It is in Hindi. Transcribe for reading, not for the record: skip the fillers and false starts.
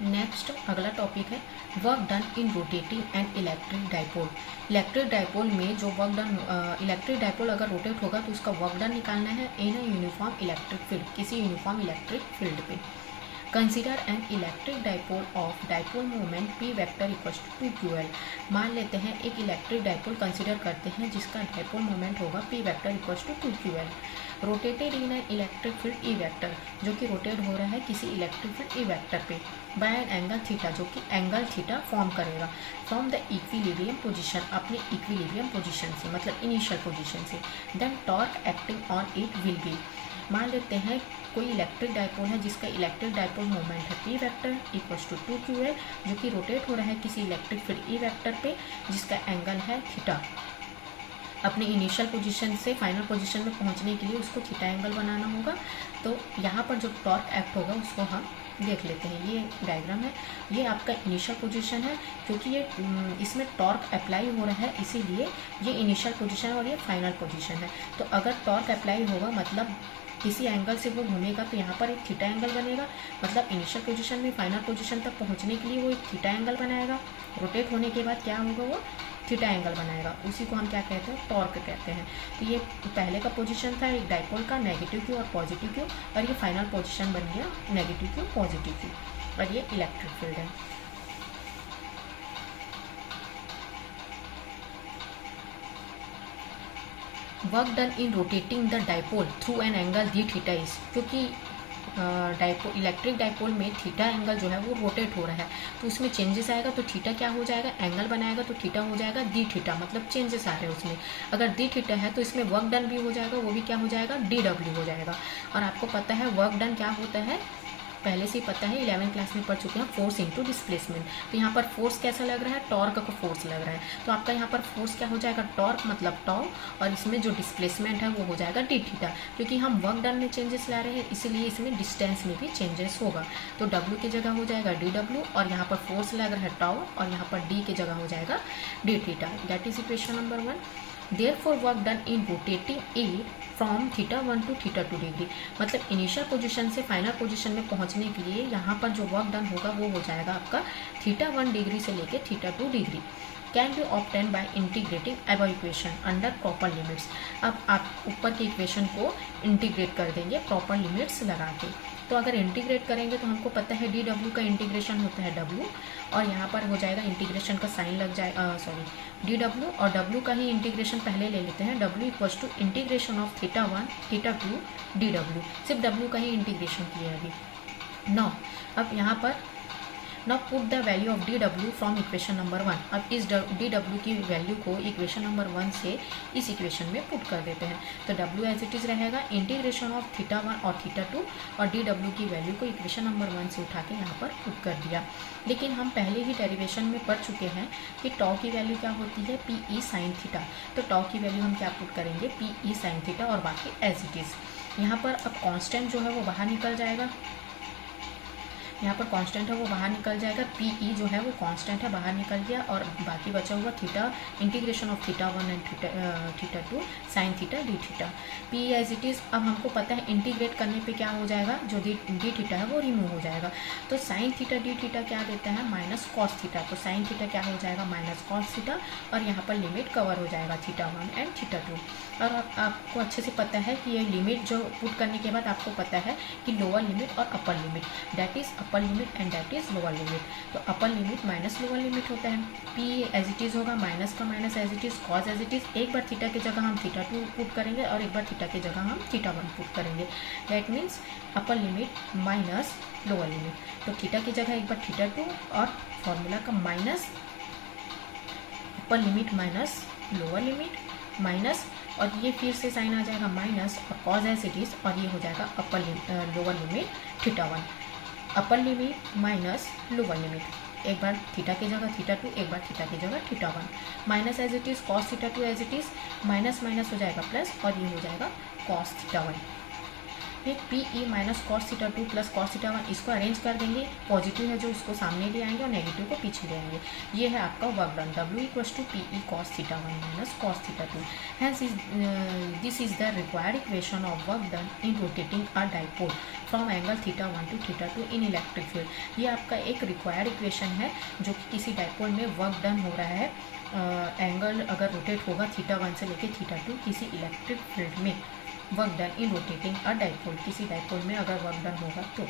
नेक्स्ट अगला टॉपिक है work done in rotating and electric dipole. Electric dipole में जो वर्क डन, इलेक्ट्रिक डाइपोल अगर रोटेट होगा तो उसका वर्क डन निकालना है in a uniform electric field, किसी यूनिफॉर्म इलेक्ट्रिक फील्ड पे। Consider an electric dipole of dipole moment p vector equals to 2ql। मान लेते हैं एक इलेक्ट्रिक डाइपोल कंसिडर करते हैं जिसका डाइपोल मोमेंट होगा p vector equals to 2ql। Rotated in an electric field e vector, जो कि रोटेट हो रहा है किसी इलेक्ट्रिक फील्ड ई वेक्टर पे बाय एन एंगल थीटा, जो कि एंगल थीटा फॉर्म करेगा फ्रॉम द इक्विलिब्रियम पोजीशन, अपने इक्विलिब्रियम पोजीशन से, मतलब इनिशियल पोजीशन से। Then torque acting on it will be. मान लेते हैं कोई इलेक्ट्रिक डाइपोल है जिसका इलेक्ट्रिक डाइपोल मोमेंट है p vector equals to 2ql, जो कि रोटेट हो रहा है किसी इलेक्ट्रिक फील्ड ई वेक्टर पे जिसका एंगल है थीटा। अपने इनिशियल पोजीशन से फाइनल पोजीशन में पहुंचने के लिए उसको थीटा एंगल बनाना होगा। तो यहाँ पर जो टॉर्क एक्ट होगा उसको हम देख लेते हैं। ये डायग्राम है, ये आपका इनिशियल पोजीशन है, क्योंकि ये इसमें टॉर्क अप्लाई हो रहा है इसीलिए ये इनिशियल पोजीशन है और ये फाइनल पोजीशन है। तो अगर टॉर्क अप्लाई होगा मतलब किसी एंगल से वो घूमेगा तो यहाँ पर एक थीटा एंगल बनेगा, मतलब इनिशियल पोजीशन में फाइनल पोजीशन तक पहुँचने के लिए वो एक थीटा एंगल बनाएगा। रोटेट होने के बाद क्या होगा, वो थीटा एंगल बनाएगा, उसी को हम क्या कहते हैं, टॉर्क कहते हैं। तो ये पहले का पोजीशन था एक डाइपोल का, नेगेटिव क्यू और पॉजिटिव क्यू, और ये फाइनल पोजीशन बन गया नेगेटिव क्यू पॉजिटिव क्यू, और ये इलेक्ट्रिक फील्ड है। Work done in rotating the dipole through an angle D theta is, क्योंकि इलेक्ट्रिक डाइपोल में थीटा एंगल जो है वो रोटेट हो रहा है तो उसमें चेंजेस आएगा, तो थीटा क्या हो जाएगा, एंगल बनाएगा तो थीटा हो जाएगा डी थीटा, मतलब चेंजेस आ रहे हैं उसमें। अगर डी थीटा है तो इसमें वर्क डन भी हो जाएगा, वो भी क्या हो जाएगा, डी डब्ल्यू हो जाएगा। और आपको पता है वर्क डन क्या होता है, पहले से ही पता है, 11वीं क्लास में पढ़ चुके हैं, फोर्स इनटू डिस्प्लेसमेंट। तो यहाँ पर फोर्स कैसा लग रहा है, टॉर्क का फोर्स लग रहा है, तो आपका यहाँ पर फोर्स क्या हो जाएगा, टॉर्क मतलब टॉ, और इसमें जो डिस्प्लेसमेंट है वो हो जाएगा डी थीटा। क्योंकि हम वर्क डन में चेंजेस ला रहे हैं इसीलिए इसमें डिस्टेंस में भी चेंजेस होगा। तो डब्ल्यू की जगह हो जाएगा डी डब्ल्यू, और यहाँ पर फोर्स लग रहा है टॉ, और यहाँ पर डी की जगह हो जाएगा d theta. That is equation number 1। Therefore work done in rotating it from θ1 to θ2 degree, मतलब इनिशियल पोजीशन से फाइनल पोजीशन में पहुंचने के लिए यहाँ पर जो वर्क डन होगा वो हो जाएगा आपका θ1 डिग्री से लेके θ2 degree. Can be obtain by integrating above equation under proper limits. अब आप ऊपर की इक्वेशन को इंटीग्रेट कर देंगे प्रॉपर लिमिट्स लगा के। तो अगर इंटीग्रेट करेंगे तो हमको पता है डी डब्ल्यू का इंटीग्रेशन होता है डब्ल्यू, और यहाँ पर हो जाएगा इंटीग्रेशन का साइन लग जाए, सॉरी डी डब्ल्यू, और डब्ल्यू का ही इंटीग्रेशन पहले ले लेते हैं, W equals to integration of θ1 θ2 D W, सिर्फ डब्ल्यू का ही इंटीग्रेशन किया है अभी। नौ अब यहाँ पर now put the value of D W from equation number 1। अब इस डी डब्ल्यू की वैल्यू को इक्वेशन नंबर 1 से इस इक्वेशन में पुट कर देते हैं। तो डब्ल्यू एज इट इज़ रहेगा इंटीग्रेशन ऑफ θ1 और θ2, और डी डब्ल्यू की वैल्यू को इक्वेशन नंबर 1 से उठा के यहाँ पर पुट कर दिया। लेकिन हम पहले ही डेरिवेशन में पढ़ चुके हैं कि टॉ की वैल्यू क्या होती है, पी ई साइन थीटा। तो टॉ की वैल्यू हम क्या पुट करेंगे, पी ई साइन थीटा, और बाकी एज इट इज़। यहाँ पर अब कॉन्स्टेंट जो है वो बाहर निकल जाएगा, यहाँ पर कांस्टेंट है वो बाहर निकल जाएगा, पी ई जो है वो कांस्टेंट है बाहर निकल गया, और बाकी बचा हुआ theta, integration of θ1 and θ2 sine theta d theta, P E as it is. अब हमको पता है इंटीग्रेट करने पे क्या हो जाएगा, जो डी थीटा है वो रिमूव हो जाएगा। तो साइन थीटा डी थीटा क्या देता है, माइनस कॉस थीटा। तो साइन थीटा क्या हो जाएगा, माइनस कॉस थीटा, और यहाँ पर लिमिट कवर हो जाएगा θ1 एंड θ2। और आपको अच्छे से पता है कि ये लिमिट जो पुट करने के बाद आपको पता है कि लोअर लिमिट और upper limit, that is upper limit and that is lower limit. तो upper limit minus lower limit होता है, पी एज इट इज़ होगा, माइनस का minus as it is, cos as it is. एक बार थीटा की जगह हम θ2 पुट करेंगे और एक बार थीटा की जगह हम θ1 पुट करेंगे। That means upper limit minus lower limit. तो थीटा की जगह एक बार θ2 और फॉर्मूला का माइनस अपर limit minus lower limit minus, और ये फिर से साइन आ जाएगा माइनस और कॉस एज इट इज़, और ये हो जाएगा upper lower limit θ1। Upper limit minus lower limit, एक बार थीटा की जगह θ2, एक बार थीटा की जगह θ1, minus as it is cos θ2 as it is, minus minus हो जाएगा प्लस, और ये हो जाएगा कॉस θ1। फिर P E minus cos theta 2 plus cos theta 1, इसको अरेंज कर देंगे, पॉजिटिव है जो उसको सामने ले आएंगे और नेगेटिव को पीछे ले आएंगे। ये है आपका work done, W equals to p e cos theta 1 minus cos theta 2। Hence this is the required equation of work done in rotating a dipole from angle theta 1 to theta 2 in electric field. ये आपका एक रिक्वायर्ड इक्वेशन है जो कि किसी डाइपोल में वर्क डन हो रहा है, एंगल अगर रोटेट होगा थीटा 1 से लेके थीटा 2 किसी इलेक्ट्रिक फील्ड में, work done in rotating a dipole, किसी डाइपोल में अगर वर्क डन होगा तो।